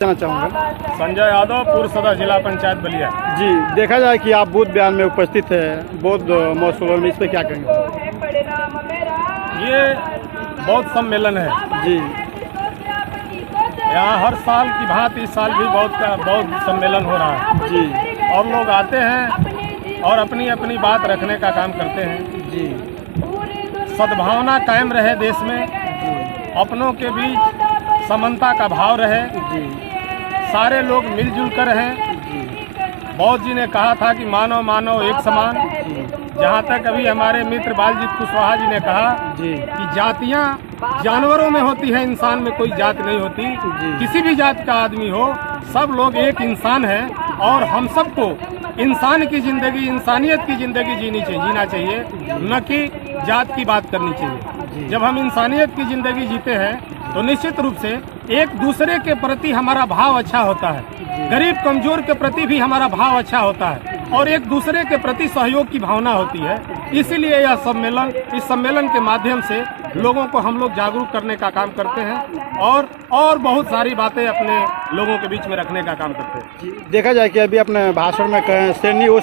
चाहूँगा। संजय यादव, पूर्व सदस्य जिला पंचायत बलिया। जी, देखा जाए कि आप बौद्ध बयान में उपस्थित है बौद्ध महोत्सव में, इस पर क्या कहेंगे? ये बौद्ध सम्मेलन है जी यहाँ हर साल की भांति इस साल भी बौद्ध सम्मेलन हो रहा है जी और लोग आते हैं और अपनी अपनी बात रखने का काम करते हैं। जी सद्भावना कायम रहे देश में, अपनों के बीच समानता का भाव रहे, जी सारे लोग मिलजुल कर रहें। बौद्ध जी ने कहा था कि मानव मानव एक समान। जहाँ तक अभी हमारे मित्र बालजीत कुशवाहा जी ने कहा जी कि जातियाँ जानवरों में होती है, इंसान में कोई जात नहीं होती। किसी भी जात का आदमी हो, सब लोग एक इंसान है और हम सबको इंसान की जिंदगी, इंसानियत की जिंदगी जीना चाहिए, न कि जात की बात करनी चाहिए। जब हम इंसानियत की जिंदगी जीते हैं तो निश्चित रूप से एक दूसरे के प्रति हमारा भाव अच्छा होता है, गरीब कमजोर के प्रति भी हमारा भाव अच्छा होता है और एक दूसरे के प्रति सहयोग की भावना होती है। इसीलिए यह सम्मेलन, इस सम्मेलन के माध्यम से लोगों को हम लोग जागरूक करने का काम करते हैं और बहुत सारी बातें अपने लोगों के बीच में रखने का काम करते हैं। देखा जाए कि अभी अपने भाषण में कहें शेरनी वो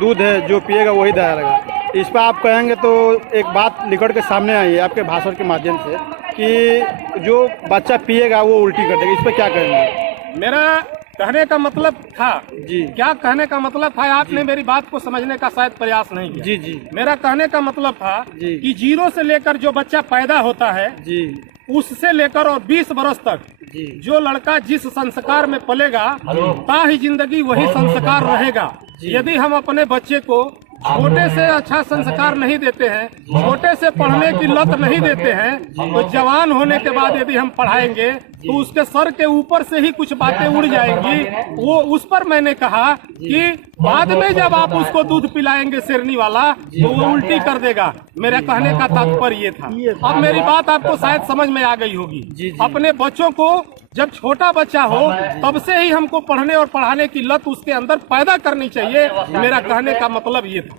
दूध है जो पिएगा वही दहाड़ेगा, इस पर आप कहेंगे तो एक बात निकट के सामने आई है आपके भाषण के माध्यम से कि जो बच्चा पिएगा वो उल्टी कर देगा, इस पर क्या कहेंगे? मेरा कहने का मतलब था जी, क्या कहने का मतलब था, आपने मेरी बात को समझने का शायद प्रयास नहीं किया। जी जी मेरा कहने का मतलब था जी कि 0 से लेकर जो बच्चा पैदा होता है जी उससे लेकर और 20 वर्ष तक जी जो लड़का जिस संस्कार में पलेगा ता ही जिंदगी वही संस्कार रहेगा। यदि हम अपने बच्चे को छोटे से अच्छा संस्कार नहीं देते हैं, छोटे से पढ़ने की लत नहीं देते हैं, तो जवान होने के बाद यदि हम पढ़ाएंगे तो उसके सर के ऊपर से ही कुछ बातें उड़ जाएंगी। वो उस पर मैंने कहा कि बाद में जब आप उसको दूध पिलाएंगे शेरनी वाला तो वो उल्टी कर देगा। मेरा कहने का तात्पर्य ये था। अब मेरी बात आपको शायद समझ में आ गई होगी। अपने बच्चों को जब छोटा बच्चा हो तब से ही हमको पढ़ने और पढ़ाने की लत उसके अंदर पैदा करनी चाहिए। मेरा कहने का मतलब ये था।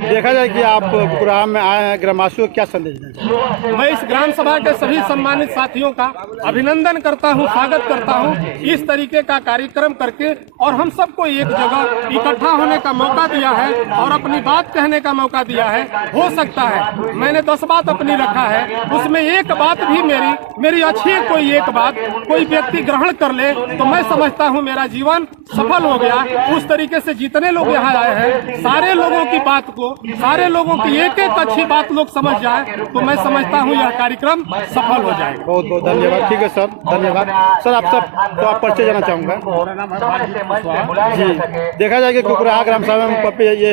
देखा जाए कि आप प्रोग्राम में आए हैं, ग्रामवासियों को क्या संदेश देना चाहिए? मैं इस ग्राम सभा के सभी सम्मानित साथियों का अभिनंदन करता हूं, स्वागत करता हूं इस तरीके का कार्यक्रम करके, और हम सबको एक जगह इकट्ठा होने का मौका दिया है और अपनी बात कहने का मौका दिया है। हो सकता है मैंने 10 बात अपनी रखा है, उसमें एक बात भी मेरी अच्छी कोई एक बात कोई व्यक्ति ग्रहण कर ले तो मैं समझता हूँ मेरा जीवन सफल हो गया। उस तरीके से जितने लोग यहाँ आए हैं, सारे लोगों की बात को, सारे लोगों की एक एक अच्छी बात लोग समझ जाए तो मैं समझता हूँ यह कार्यक्रम सफल हो जाएगा। बहुत बहुत धन्यवाद। ठीक है सर, धन्यवाद सर। आप सब तो आप परिचय जाना चाहूँगा। जी, देखा जाए कि कुकुराहा ग्राम सभा में पप्पी ये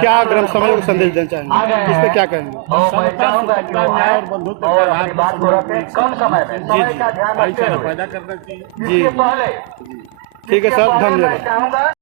क्या ग्राम सभा को संदेश देना चाहेंगे, इस पर क्या कहेंगे? पैदा करना चाहिए। जी, ठीक है सर, धन्यवाद।